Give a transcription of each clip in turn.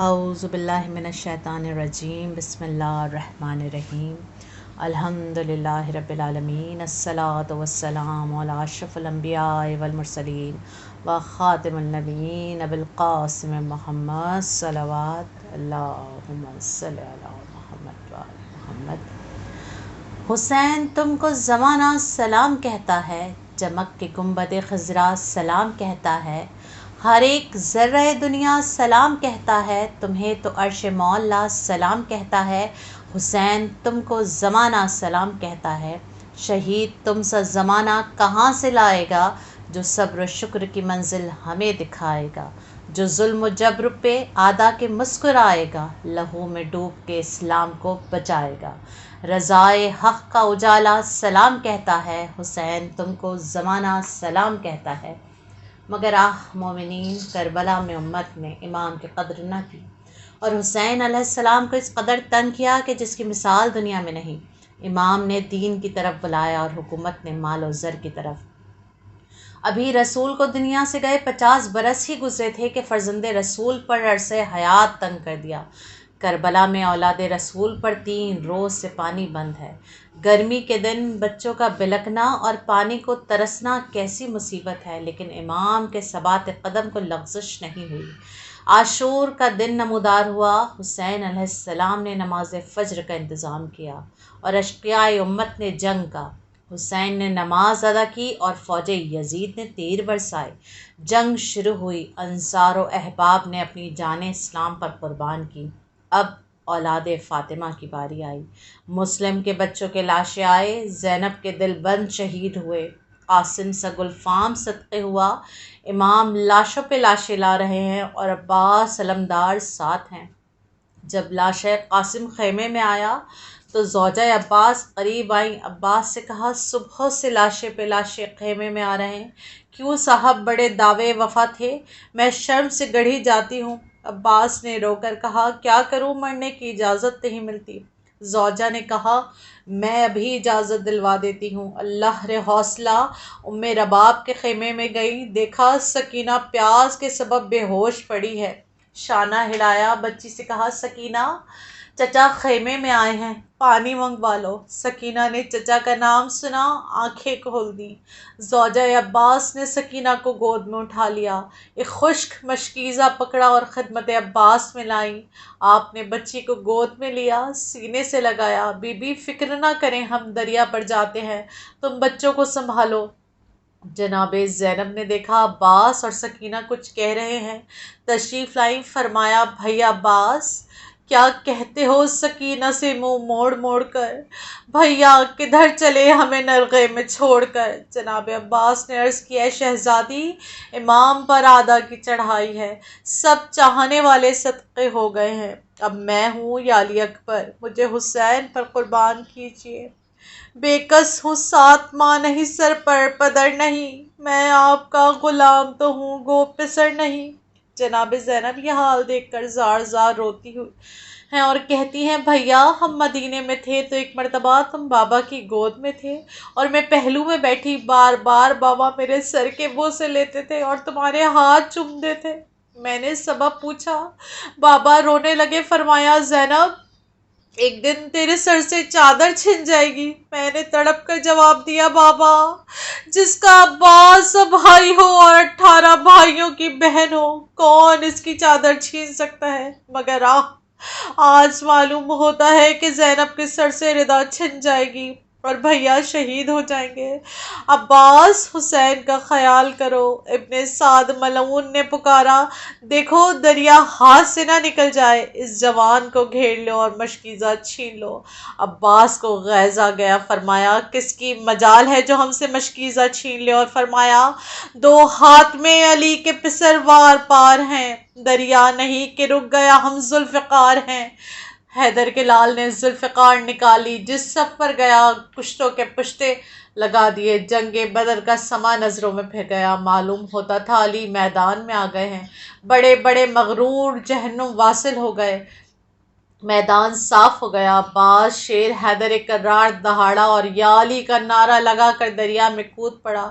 اعوذ باللہ من الشیطان الرجیم بسم اللہ الرحمن الرحیم الحمدللہ رب العالمین الصلاۃ والسلام علی اشرف الانبیاء والمرسلین وخاتم النبیین ابو القاسم محمد صلوات اللہم صلی علی محمد وعلی محمد۔ حسین تم کو زمانہ سلام کہتا ہے، چمک کے گنبد خضرا سلام کہتا ہے، ہر ایک ذرہ دنیا سلام کہتا ہے، تمہیں تو عرش مولا سلام کہتا ہے۔ حسین تم کو زمانہ سلام کہتا ہے، شہید تم سا زمانہ کہاں سے لائے گا، جو صبر و شکر کی منزل ہمیں دکھائے گا، جو ظلم و جبر پہ آدا کے مسکرائے گا، لہو میں ڈوب کے اسلام کو بچائے گا۔ رضائے حق کا اجالا سلام کہتا ہے، حسین تم کو زمانہ سلام کہتا ہے۔ مگر مومنین، کربلا میں امت نے امام کی قدر نہ کی اور حسین علیہ السلام کو اس قدر تنگ کیا کہ جس کی مثال دنیا میں نہیں۔ امام نے دین کی طرف بلایا اور حکومت نے مال و زر کی طرف۔ ابھی رسول کو دنیا سے گئے 50 برس ہی گزرے تھے کہ فرزند رسول پر عرصہ حیات تنگ کر دیا۔ کربلا میں اولاد رسول پر 3 روز سے پانی بند ہے۔ گرمی کے دن بچوں کا بلکنا اور پانی کو ترسنا کیسی مصیبت ہے، لیکن امام کے ثبات قدم کو لغزش نہیں ہوئی۔ عاشور کا دن نمودار ہوا، حسین علیہ السلام نے نماز فجر کا انتظام کیا اور اشقیاء امت نے جنگ کا۔ حسین نے نماز ادا کی اور فوج یزید نے تیر برسائے۔ جنگ شروع ہوئی، انصار و احباب نے اپنی جانیں اسلام پر قربان کی۔ اب اولاد فاطمہ کی باری آئی۔ مسلم کے بچوں کے لاشیں آئے، زینب کے دل بند شہید ہوئے، قاسم سا گلفام صدقے ہوا۔ امام لاشوں پہ لاشیں لا رہے ہیں اور عباس علمدار ساتھ ہیں۔ جب لاش قاسم خیمے میں آیا تو زوجہ عباس قریب آئیں۔ عباس سے کہا، صبح سے لاشیں پہ لاشیں خیمے میں آ رہے ہیں، کیوں صاحب؟ بڑے دعوے وفا تھے، میں شرم سے گڑھی جاتی ہوں۔ عباس نے رو کر کہا، کیا کروں، مرنے کی اجازت نہیں ملتی۔ زوجہ نے کہا، میں ابھی اجازت دلوا دیتی ہوں۔ اللہ رے حوصلہ۔ ام رباب کے خیمے میں گئی، دیکھا سکینہ پیاس کے سبب بے ہوش پڑی ہے۔ شانہ ہلایا، بچی سے کہا، سکینہ چچا خیمے میں آئے ہیں، پانی منگوا لو۔ سکینہ نے چچا کا نام سنا، آنکھیں کھول دیں۔ زوجہ عباس نے سکینہ کو گود میں اٹھا لیا، ایک خشک مشکیزہ پکڑا اور خدمت عباس میں لائیں۔ آپ نے بچی کو گود میں لیا، سینے سے لگایا، بی بی فکر نہ کریں، ہم دریا پر جاتے ہیں، تم بچوں کو سنبھالو۔ جناب زینب نے دیکھا عباس اور سکینہ کچھ کہہ رہے ہیں، تشریف لائیں، فرمایا، بھیا عباس کیا کہتے ہو؟ سکینہ سے منہ موڑ موڑ کر، بھیا کدھر چلے ہمیں نرغے میں چھوڑ کر؟ جناب عباس نے عرض کیا، شہزادی امام پر آدھا کی چڑھائی ہے، سب چاہنے والے صدقے ہو گئے ہیں، اب میں ہوں یا علی اکبر، مجھے حسین پر قربان کیجیے۔ بے کس ہوں، 7 ماہ نہیں، سر پر پدر نہیں، میں آپ کا غلام تو ہوں، گو پسر نہیں۔ جناب زینب یہ حال دیکھ کر زار زار روتی ہوئی ہیں اور کہتی ہیں، بھیا ہم مدینے میں تھے تو ایک مرتبہ تم بابا کی گود میں تھے اور میں پہلو میں بیٹھی، بار بار بابا میرے سر کے بوسے لیتے تھے اور تمہارے ہاتھ چومتے تھے۔ میں نے سبب پوچھا، بابا رونے لگے، فرمایا، زینب ایک دن تیرے سر سے چادر چھن جائے گی۔ میں نے تڑپ کر جواب دیا، بابا جس کا عباس بھائی ہو اور 18 بھائیوں کی بہن ہو، کون اس کی چادر چھین سکتا ہے؟ مگر آج معلوم ہوتا ہے کہ زینب کے سر سے ردا چھن جائے گی اور بھیا شہید ہو جائیں گے۔ عباس حسین کا خیال کرو۔ ابن سعد ملعون نے پکارا، دیکھو دریا ہاتھ سے نہ نکل جائے، اس جوان کو گھیر لو اور مشکیزہ چھین لو۔ عباس کو غیظ آ گیا، فرمایا، کس کی مجال ہے جو ہم سے مشکیزہ چھین لے؟ اور فرمایا، 2 ہاتھ میں علی کے پسر وار پار ہیں، دریا نہیں کہ رک گیا، ہم ذوالفقار ہیں۔ حیدر کے لال نے ذوالفقار نکالی، جس صف پر گیا کشتوں کے پشتے لگا دیے۔ جنگ بدر کا سما نظروں میں پھر گیا، معلوم ہوتا تھا علی میدان میں آ گئے ہیں۔ بڑے بڑے مغرور جہنم واصل ہو گئے۔ میدان صاف ہو گیا۔ عباس شیر حیدر ایک کرار دہاڑا اور یا علی کا نعرہ لگا کر دریا میں کود پڑا۔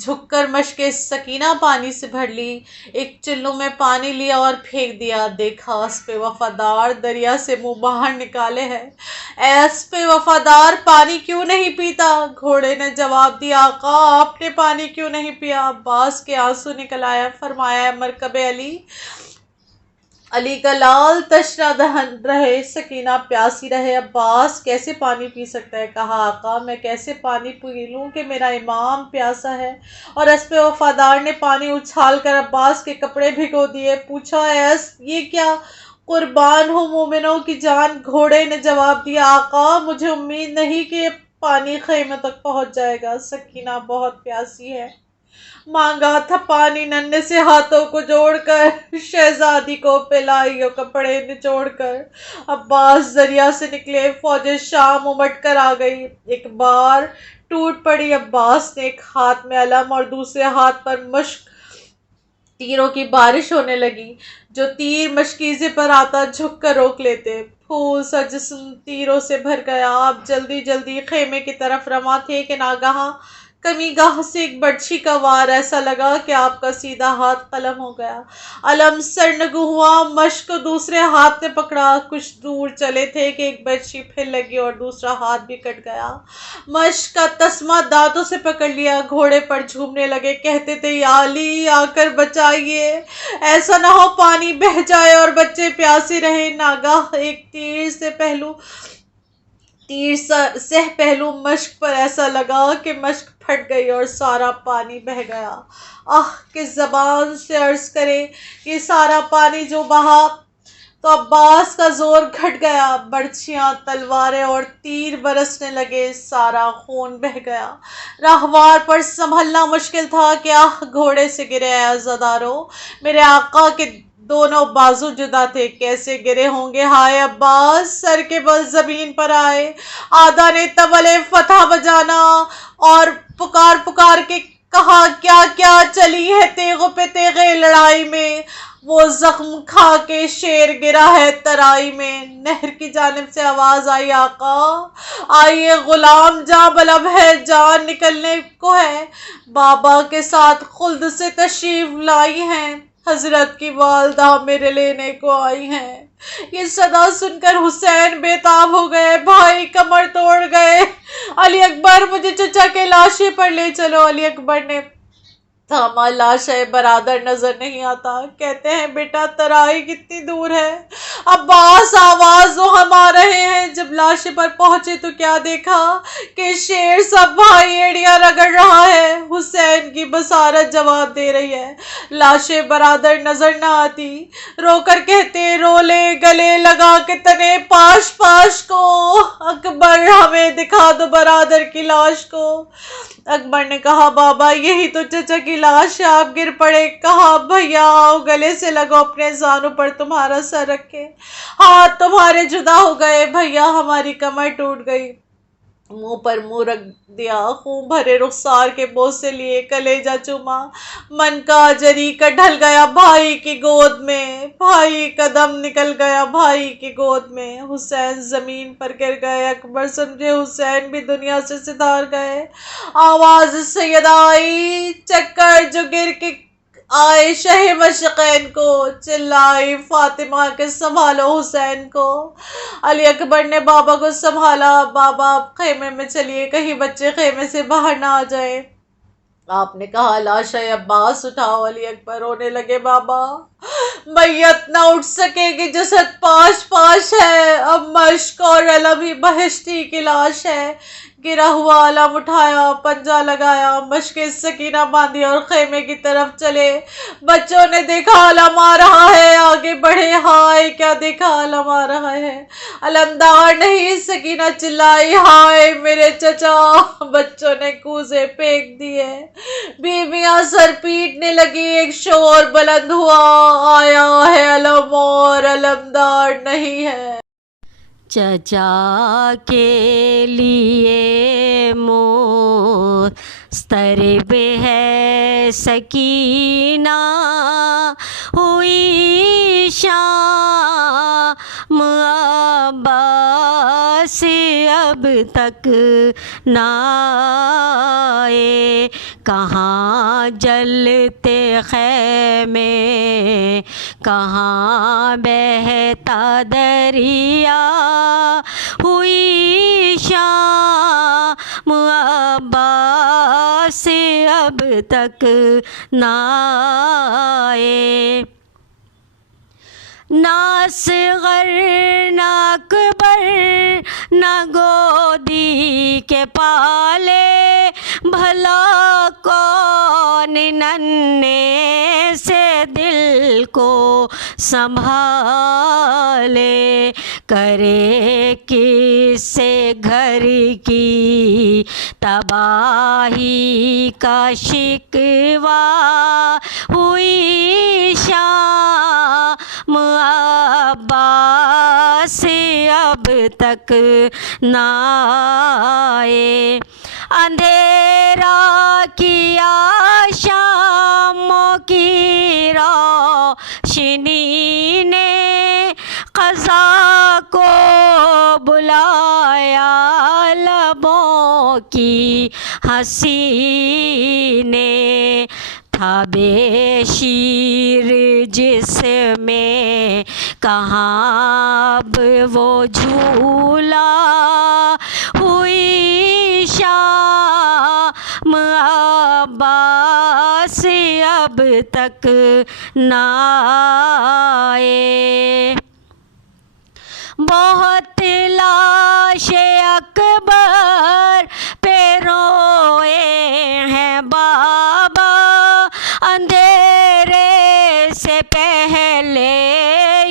جھک کر مشق سکینہ پانی سے بھر لی، ایک چلو میں پانی لیا اور پھینک دیا۔ دیکھا اسپِ وفادار دریا سے منہ باہر نکالے ہے، اے اسپِ وفادار پانی کیوں نہیں پیتا؟ گھوڑے نے جواب دیا، آقا آپ نے پانی کیوں نہیں پیا؟ عباس کے آنسو نکل آئے، فرمایا مرکب علی کا لال تشنہ دہن رہے، سکینہ پیاسی رہے، عباس کیسے پانی پی سکتا ہے؟ کہا آقا میں کیسے پانی پی لوں کہ میرا امام پیاسا ہے؟ اور اسپِ وفادار نے پانی اچھال کر عباس کے کپڑے بھگو دیے۔ پوچھا یہ کیا؟ قربان ہو مومنوں کی جان، گھوڑے نے جواب دیا، آقا مجھے امید نہیں کہ یہ پانی خیمے تک پہنچ جائے گا، سکینہ بہت پیاسی ہے۔ مانگا تھا پانی ننھے سے ہاتھوں کو جوڑ کر، شہزادی کو پلائی اور کپڑے نچوڑ کر۔ عباس دریا سے نکلے، فوج شام امٹ کر آ گئی، ایک بار ٹوٹ پڑی۔ عباس نے ایک ہاتھ میں علم اور دوسرے ہاتھ پر مشک، تیروں کی بارش ہونے لگی۔ جو تیر مشکیزے پر آتا جھک کر روک لیتے۔ پھول سا جسم تیروں سے بھر گیا۔ آپ جلدی جلدی خیمے کی طرف رواں تھے کہ ناگہاں کمی گاہ سے ایک برچھی کا وار، ایسا لگا کہ آپ کا سیدھا ہاتھ قلم ہو گیا۔ علم سرنگوں ہوا، مشک کو دوسرے ہاتھ نے پکڑا۔ کچھ دور چلے تھے کہ ایک برچھی پھر لگی اور دوسرا ہاتھ بھی کٹ گیا۔ مشک کا تسمہ دانتوں سے پکڑ لیا، گھوڑے پر جھومنے لگے، کہتے تھے یا علی آ کر بچائیے، ایسا نہ ہو پانی بہہ جائے اور بچے پیاسے رہیں۔ ناگاہ ایک سہ پہلو مشک پر ایسا لگا کہ مشک پھٹ گئی اور سارا پانی بہہ گیا۔ آہ کس زبان سے عرض کرے یہ سارا پانی جو بہا؟ تو عباس کا زور گھٹ گیا، برچھیاں، تلواریں اور تیر برسنے لگے، سارا خون بہہ گیا۔ راہوار پر سنبھلنا مشکل تھا کہ آہ گھوڑے سے گرے، اے عزادارو میرے آقا کے دونوں بازو جدا تھے، کیسے گرے ہوں گے؟ ہائے عباس! سر کے بل زمین پر آئے۔ آدھا نے طبلِ فتح بجانا اور پکار پکار کے کہا، کیا کیا چلی ہے تیغوں پہ تیغیں لڑائی میں، وہ زخم کھا کے شیر گرا ہے ترائی میں۔ نہر کی جانب سے آواز آئی، آقا آئیے غلام جاں بلب ہے، جان نکلنے کو ہے، بابا کے ساتھ خلد سے تشریف لائی ہیں، حضرت کی والدہ میرے لینے کو آئی ہیں۔ یہ صدا سن کر حسین بے تاب ہو گئے، بھائی کمر توڑ گئے، علی اکبر مجھے چچا کے لاشے پر لے چلو۔ علی اکبر نے تھاما، لاشے برادر نظر نہیں آتا، کہتے ہیں بیٹا ترائی کتنی دور ہے؟ عباس آواز دو ہم آ رہے ہیں۔ جب لاشے پر پہنچے تو کیا دیکھا کہ شیر سب بھائی ایڑیاں رگڑ رہا ہے، حسین کی بصارت جواب دے رہی ہے، لاشے برادر نظر نہ آتی، رو کر کہتے رو لے گلے لگا کے تنے پاش پاش کو، اکبر ہمیں دکھا دو برادر کی لاش کو۔ اکبر نے کہا بابا یہی تو چچا کی لاش ہے۔ آپ گر پڑے، کہا بھیا آؤ گلے سے لگو، اپنے زانوں پر تمہارا سر رکھے، ہاتھ تمہارے جدا ہو گئے، بھیا ہماری کمر ٹوٹ گئی۔ منہ پر منہ رکھ دیا، خون بھرے رخسار کے بوسے لیے، کلیجہ چوما، من کا جری کا ڈھل گیا بھائی کی گود میں، بھائی کا دم نکل گیا بھائی کی گود میں۔ حسین زمین پر گر گئے، اکبر سمجھے حسین بھی دنیا سے سدھار گئے۔ آواز سیدہ آئی، چکر جو گر کے آئے شہ مشقین کو، چلائی فاطمہ کے سنبھالو حسین کو۔ علی اکبر نے بابا کو سنبھالا، بابا آپ خیمے میں چلیے، کہیں بچے خیمے سے باہر نہ آ جائیں۔ آپ نے کہا لاشا عباس اٹھاؤ۔ علی اکبر رونے لگے، بابا میت نہ اٹھ سکے گی، جسد پاش پاش ہے، اب مشک اور علم ہی بہشتی کی لاش ہے۔ گرا ہوا علم اٹھایا، پنجہ لگایا، مشک سکینہ باندھی اور خیمے کی طرف چلے۔ بچوں نے دیکھا علم آ رہا ہے، آگے بڑھے، ہائے کیا دیکھا علم آ رہا ہے، علمدار نہیں، سکینہ چلائی، ہائے میرے چچا۔ بچوں نے کوزے پھینک دیے، بیویاں سر پیٹنے لگی، ایک شور بلند ہوا، آیا ہے علم اور علمدار نہیں ہے۔ چچا کے لیے مضطرب ہے سکینہ، ہوئی شام عباس اب تک نہ آئے، کہاں جلتے خیمے کہاں بہتا دریا، ہوئی شام عباس اب تک نہ آئے، نہ اصغر نہ اکبر نہ گودی کے پالے، بھلا کون ننھے سے دل کو سنبھالے، کرے کس سے گھر کی تباہی کا شکوہ، ہوئی شام عباس اب تک نہ آئے، اندھیرا کیا شاموں کی روشنی نے، قضا کو بلایا لبوں کی ہنسی نے، تھا بے شیر جس میں کہاں اب وہ جھولا، ہوئی شام عباس اب تک نہ آئے، بہت لاش اکبر پہ روئے ہیں بابا، اندھیرے سے پہلے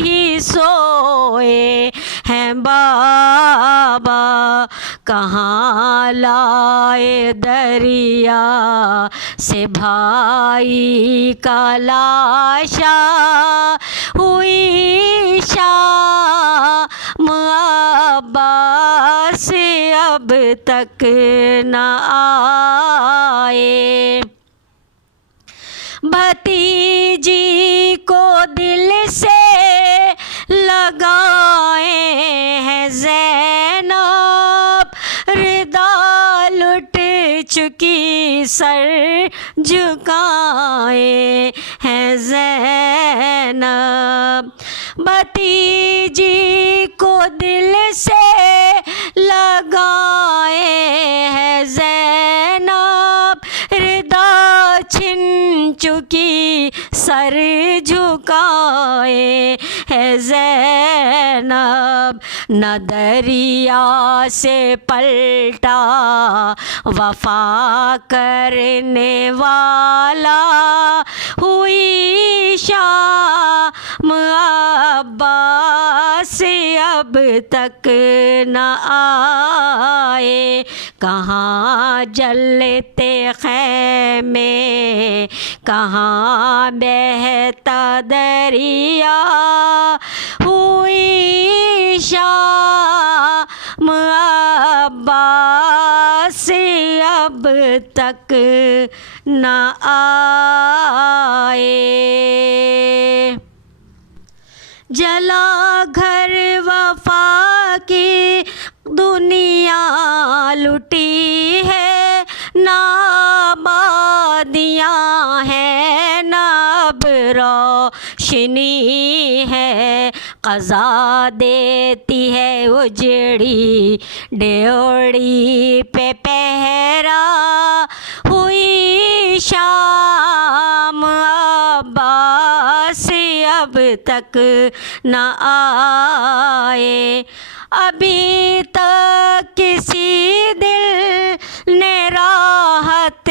ہی سوئے ہیں بابا، کہاں لائے دریا سے بھائی کا لاشا، ہوئی شام عباس اب تک نہ آئے، بھتیجی کو دل سے لگائے ہیں زینب، ردا لٹ چکی سر جھکائے ہیں زینب، بھتیجی کو دل سے لگائے ہیں زینب، ردا چھن چکی سر جھکائے ہے زینب، نہ دریا سے پلٹا وفا کرنے والا، ہوئی شام عباس اب تک نہ آئے، کہاں جلتے خیمے کہاں بہتا دریا، ہوئی شام عباس اب تک نہ آئے، جلا گھر وفا کی دنیا لٹی ہے، نہ آبادیاں ہیں نہ اب روشنی ہے، قضا دیتی ہے اجڑی ڈیوڑی پہ پہرا، ہوئی شام عباس اب تک نہ آئے، ابھی تک کسی دل نے راحت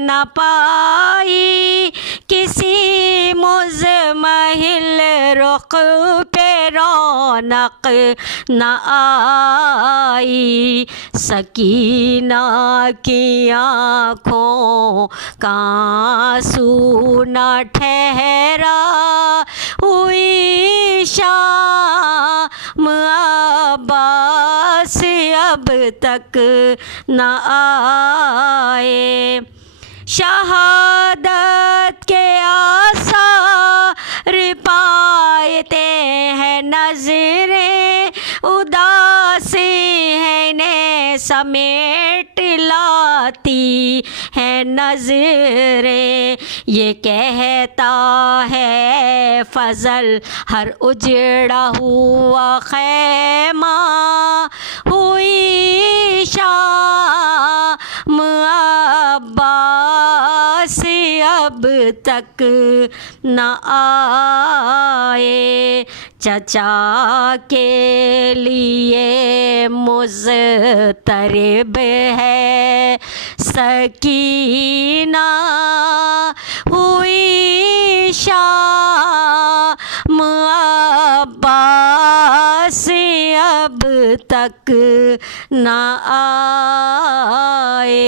نہ پائی، کسی مزمحل رخ پہ رونق نہ آئی، سکینہ کی آنکھوں کا آنسو نہ ٹھہرا، ہوئی شام عباس اب تک نہ آئے شہادت کے آثار پائتے ہیں نظریں اداسی ہیں انہیں سمیٹ لاتی ہے نظریں یہ کہتا ہے فضل ہر اجڑا ہوا خیمہ ہوئی شام عباس اب تک نہ آئے چچا کے لیے مضطرب ہے سکینہ ہوئی شام عباس اب تک نہ آئے